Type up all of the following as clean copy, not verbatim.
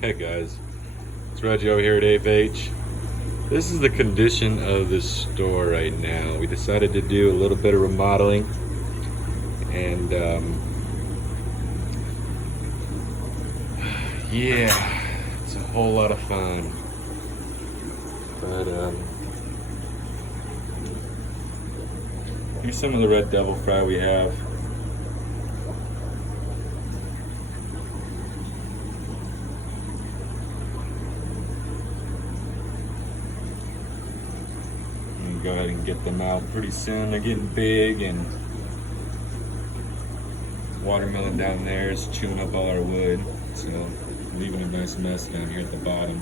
Hey guys, it's Reggie over here at AFH. This is the condition of the store right now. We decided to do a little bit of remodeling, and yeah, it's a whole lot of fun. But here's some of the red devil fry we have. Go ahead and get them out pretty soon. They're getting big, and watermelon down there is chewing up all our wood, so leaving a nice mess down here at the bottom.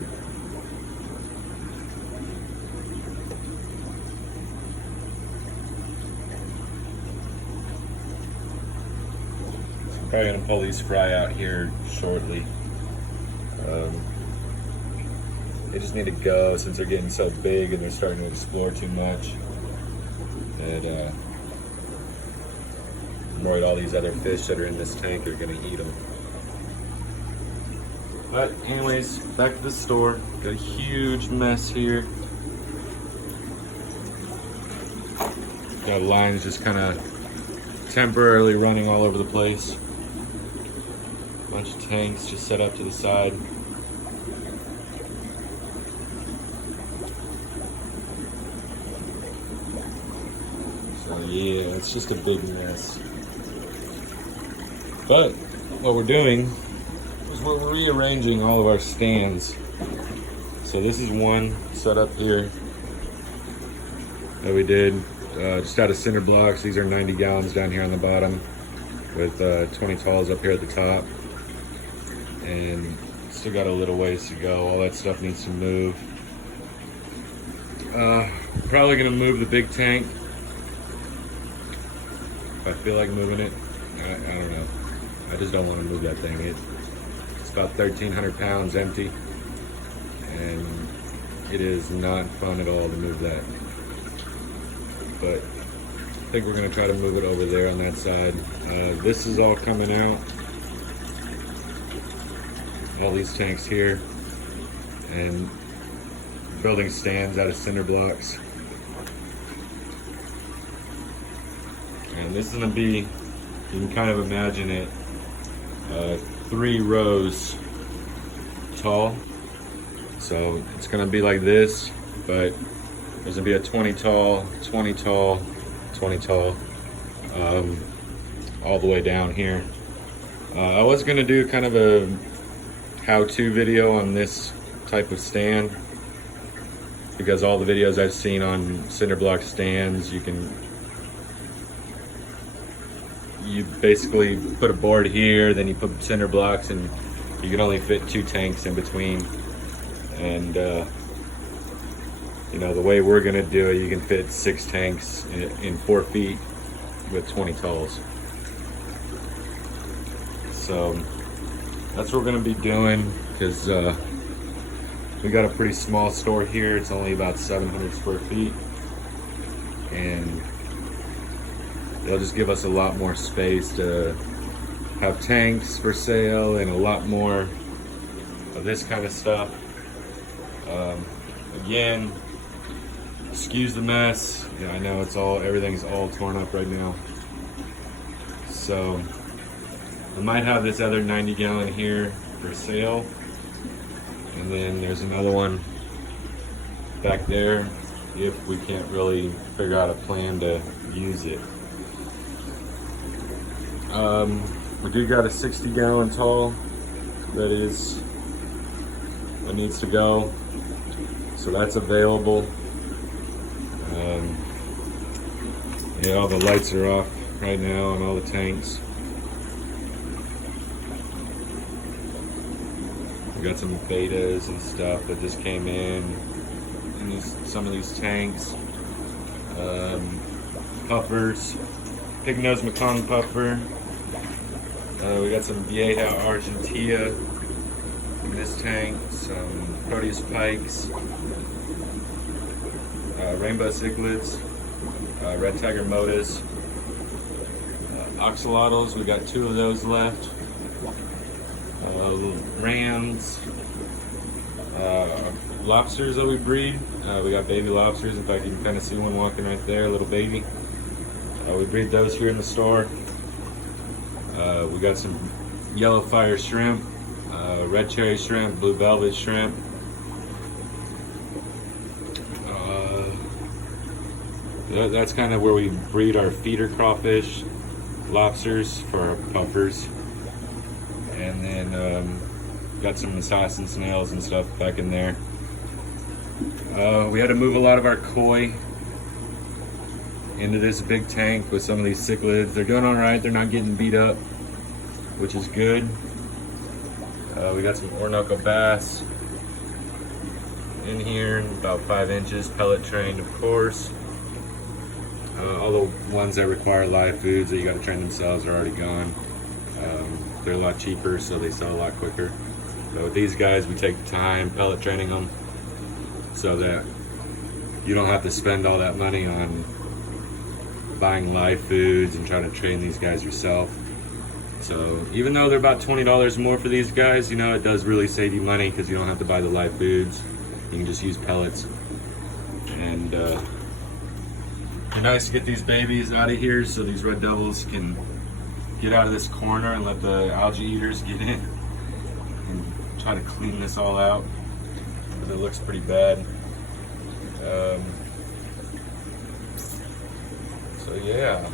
So I'm probably gonna pull these fry out here shortly. They just need to go since they're getting so big and they're starting to explore too much. And I'm worried all these other fish that are in this tank are gonna eat them. But anyways, back to the store. Got a huge mess here. Got lines just kind of temporarily running all over the place. Bunch of tanks just set up to the side. Yeah, it's just a big mess. But what we're doing is we're rearranging all of our stands. So this is one set up here that we did just out of cinder blocks. These are 90 gallons down here on the bottom with 20 talls up here at the top. And still got a little ways to go. All that stuff needs to move. Probably gonna move the big tank. I feel like moving it. I don't know. I just don't want to move that thing. It's about 1,300 pounds empty, and it is not fun at all to move that. But I think we're going to try to move it over there on that side. This is all coming out. All these tanks here, and building stands out of cinder blocks. And this is gonna be, you can kind of imagine it, 3 rows tall. So it's gonna be like this, but there's gonna be a 20 tall, 20 tall, 20 tall, all the way down here. I was gonna do kind of a how-to video on this type of stand, because all the videos I've seen on cinder block stands, you basically put a board here, then you put cinder blocks, and you can only fit 2 tanks in between. And you know, the way we're gonna do it, you can fit 6 tanks in 4 feet with 20 talls. So that's what we're gonna be doing, because we got a pretty small store here. It's only about 700 square feet, and they'll just give us a lot more space to have tanks for sale and a lot more of this kind of stuff. Again, excuse the mess. Yeah, I know everything's all torn up right now. So I might have this other 90 gallon here for sale. And then there's another one back there if we can't really figure out a plan to use it. We do got a 60 gallon tall that needs to go, so that's available. Yeah, all the lights are off right now on all the tanks. We got some betas and stuff that just came in some of these tanks. Puffers, pig-nosed Mekong puffer. We got some Vieja Argentina in this tank, some Proteus pikes, rainbow cichlids, red tiger motas, axolotls. We got 2 of those left. rams, lobsters that we breed. We got baby lobsters. In fact, you can kind of see one walking right there, a little baby. We breed those here in the store. We got some yellow fire shrimp, red cherry shrimp, blue velvet shrimp. That's kind of where we breed our feeder crawfish, lobsters for our puffers. And then got some assassin snails and stuff back in there. We had to move a lot of our koi into this big tank with some of these cichlids. They're doing all right. They're not getting beat up, which is good. We got some Orinoco bass in here, about 5 inches, pellet trained, of course. All the ones that require live foods that you got to train themselves are already gone. They're a lot cheaper, so they sell a lot quicker. But with these guys, we take time pellet training them so that you don't have to spend all that money on buying live foods and trying to train these guys yourself. So even though they're about $20 more for these guys, you know, it does really save you money because you don't have to buy the live foods. You can just use pellets. And it's nice to get these babies out of here so these red devils can get out of this corner and let the algae eaters get in and try to clean this all out because it looks pretty bad. So yeah,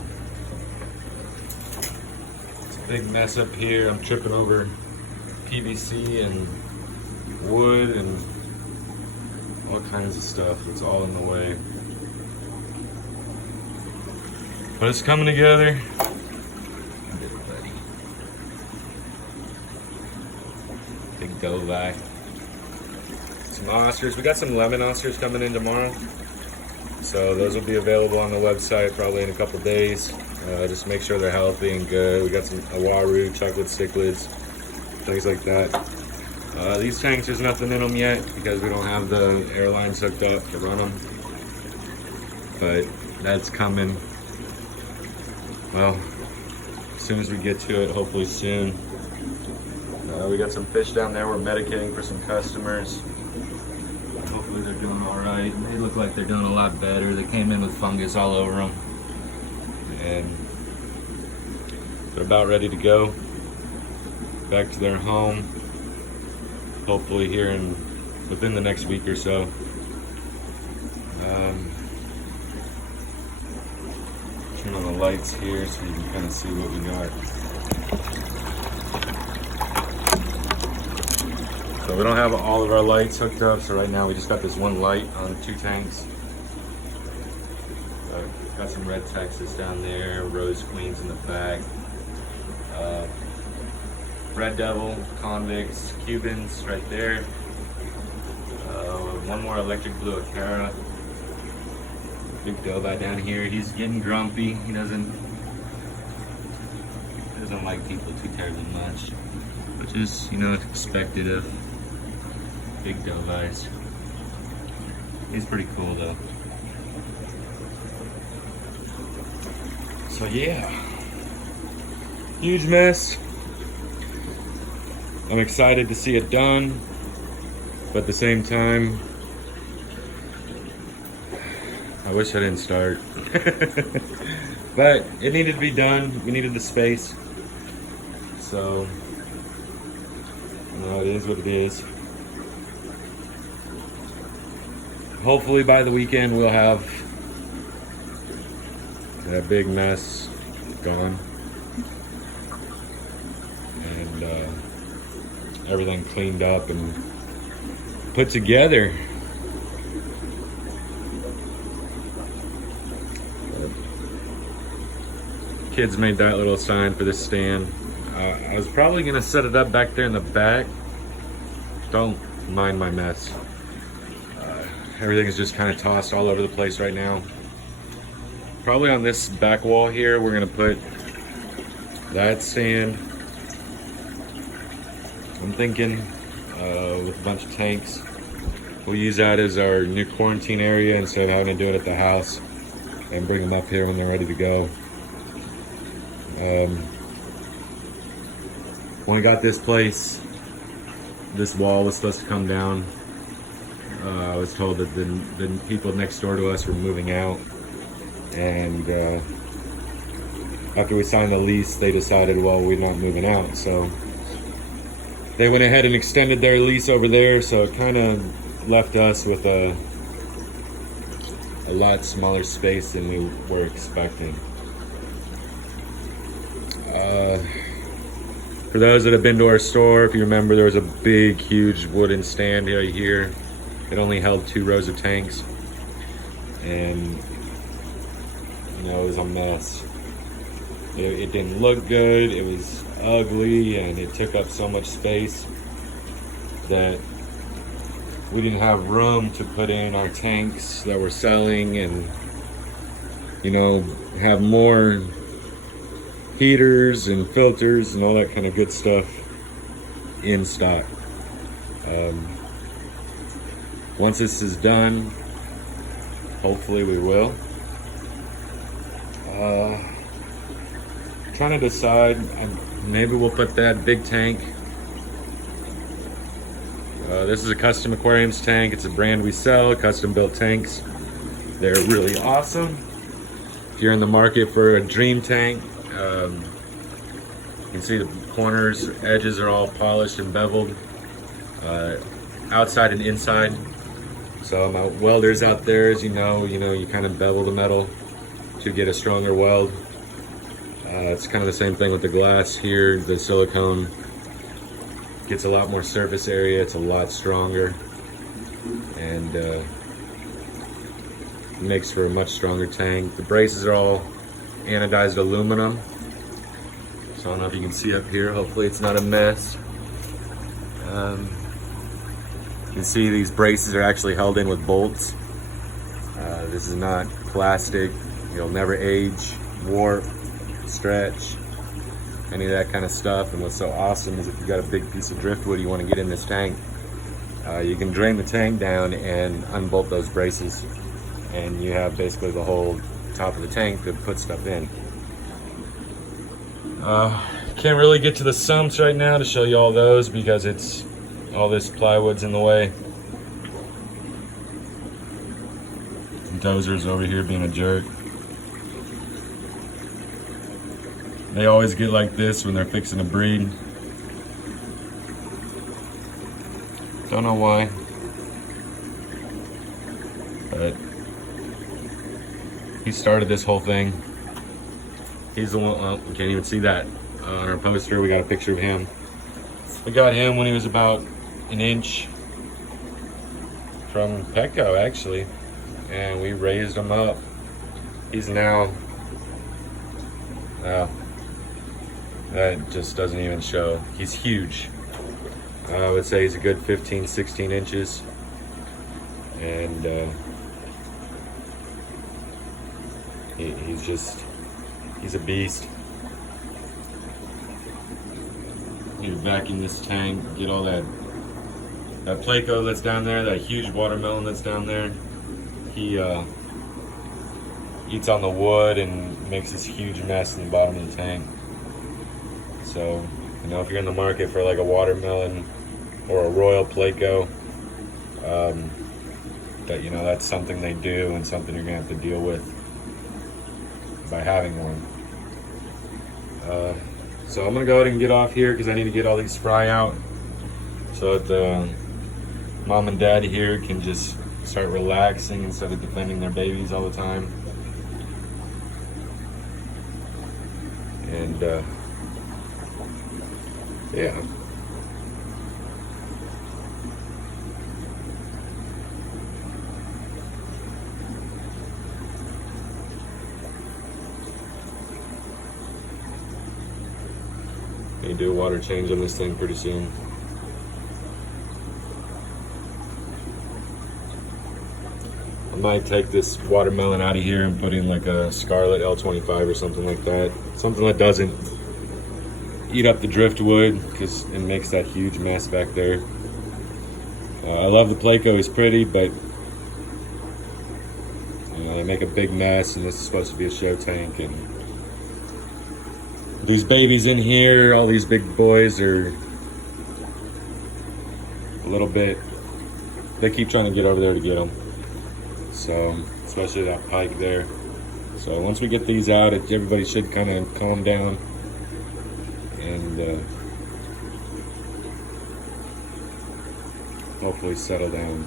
it's a big mess up here. I'm tripping over PVC and wood and all kinds of stuff. It's all in the way. But it's coming together. Big dovey. Some oysters. We got some lemon oysters coming in tomorrow. So those will be available on the website probably in a couple days. Just make sure they're healthy and good. We got some awaru, chocolate cichlids, things like that. These tanks, there's nothing in them yet because we don't have the airlines hooked up to run them. But that's coming. Well, as soon as we get to it, hopefully soon. We got some fish down there we're medicating for some customers. Hopefully they're doing all right. They look like they're doing a lot better. They came in with fungus all over them. And they're about ready to go back to their home. Hopefully here within the next week or so. Turn on the lights here so you can kind of see what we got. So we don't have all of our lights hooked up, so right now we just got this one light on 2 tanks. Got some red Texas down there, rose queens in the back, red devil, convicts, Cubans right there. One more electric blue Acara. Big dovey down here. He's getting grumpy. He doesn't like people too terribly much, which is, you know, expected of big doveys. He's pretty cool though. So yeah, huge mess. I'm excited to see it done, but at the same time, I wish I didn't start. But it needed to be done. We needed the space. So, you know, it is what it is. Hopefully by the weekend we'll have that big mess gone. And everything cleaned up and put together. Kids made that little sign for this stand. I was probably gonna set it up back there in the back. Don't mind my mess. Everything is just kind of tossed all over the place right now. Probably on this back wall here, we're gonna put that stand. I'm thinking with a bunch of tanks. We'll use that as our new quarantine area instead of having to do it at the house and bring them up here when they're ready to go. When we got this place this wall was supposed to come down. I was told that the people next door to us were moving out, and after we signed the lease, they decided, well, we're not moving out, so they went ahead and extended their lease over there, so it kind of left us with a lot smaller space than we were expecting. For those that have been to our store, if you remember, there was a big, huge wooden stand right here. It only held 2 rows of tanks, and you know, it was a mess. It didn't look good, it was ugly, and it took up so much space that we didn't have room to put in our tanks that we're selling, and you know, have more heaters and filters and all that kind of good stuff in stock. Once this is done, hopefully we will. Trying to decide, maybe we'll put that big tank. This is a custom aquariums tank. It's a brand we sell, custom built tanks. They're really awesome. If you're in the market for a dream tank, you can see the corners, edges are all polished and beveled, outside and inside. So my welders out there, as you know, you kind of bevel the metal to get a stronger weld. It's kind of the same thing with the glass here. The silicone gets a lot more surface area. It's a lot stronger, and makes for a much stronger tank. The braces are all anodized aluminum. So I don't know if you can see up here. Hopefully it's not a mess. You can see these braces are actually held in with bolts. This is not plastic. You'll never age, warp, stretch, any of that kind of stuff. And what's so awesome is if you've got a big piece of driftwood you want to get in this tank, you can drain the tank down and unbolt those braces, and you have basically the whole top of the tank to put stuff in. Can't really get to the sumps right now to show you all those because it's all this plywood's in the way. Dozer's over here being a jerk. They always get like this when they're fixing to breed. Don't know why, but he started this whole thing. He's the one, oh, you can't even see that. On our poster, we got a picture of him. We got him when he was about an inch from Petco, actually, and we raised him up. He's now, that just doesn't even show. He's huge. I would say he's a good 15, 16 inches. And he's a beast. You vacuum this tank, get all that Placo that's down there, that huge watermelon that's down there. He eats on the wood and makes this huge mess in the bottom of the tank. So, you know, if you're in the market for like a watermelon or a royal Placo, that, you know, that's something they do and something you're gonna have to deal with by having one. So I'm gonna go ahead and get off here because I need to get all these fry out so that mom and dad here can just start relaxing instead of defending their babies all the time. And yeah. Need to do a water change on this thing pretty soon. I might take this watermelon out of here and put in like a Scarlet L25 or something like that. Something that doesn't eat up the driftwood because it makes that huge mess back there. I love the Placo, he's pretty, but you know, they make a big mess, and this is supposed to be a show tank, and these babies in here, all these big boys are a little bit. They keep trying to get over there to get them. So, especially that pike there. So once we get these out, everybody should kind of calm down and hopefully settle down.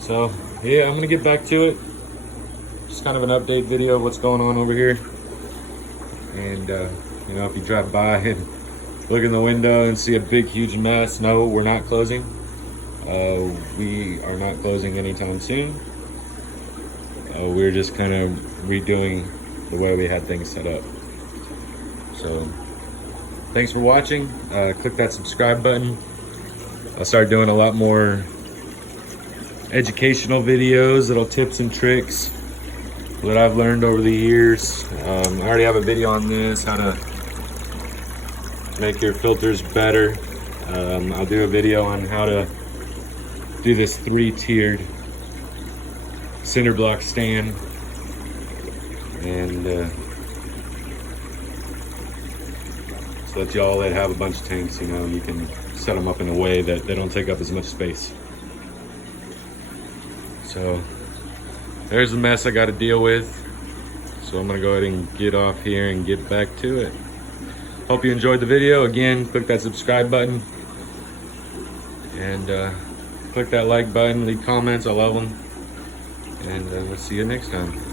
So yeah, I'm gonna get back to it. Just kind of an update video of what's going on over here. And you know, if you drive by and look in the window and see a big huge mess, no, we're not closing. We are not closing anytime soon. We're just kind of redoing the way we had things set up. So thanks for watching. Click that subscribe button. I'll start doing a lot more educational videos, little tips and tricks that I've learned over the years. I already have a video on this, how to make your filters better. I'll do a video on how to do this 3-tiered cinder block stand, and so that y'all that have a bunch of tanks, you know, you can set them up in a way that they don't take up as much space. So there's the mess I got to deal with. So I'm gonna go ahead and get off here and get back to it. Hope you enjoyed the video. Again, click that subscribe button and click that like button, leave comments, I love them. And we'll see you next time.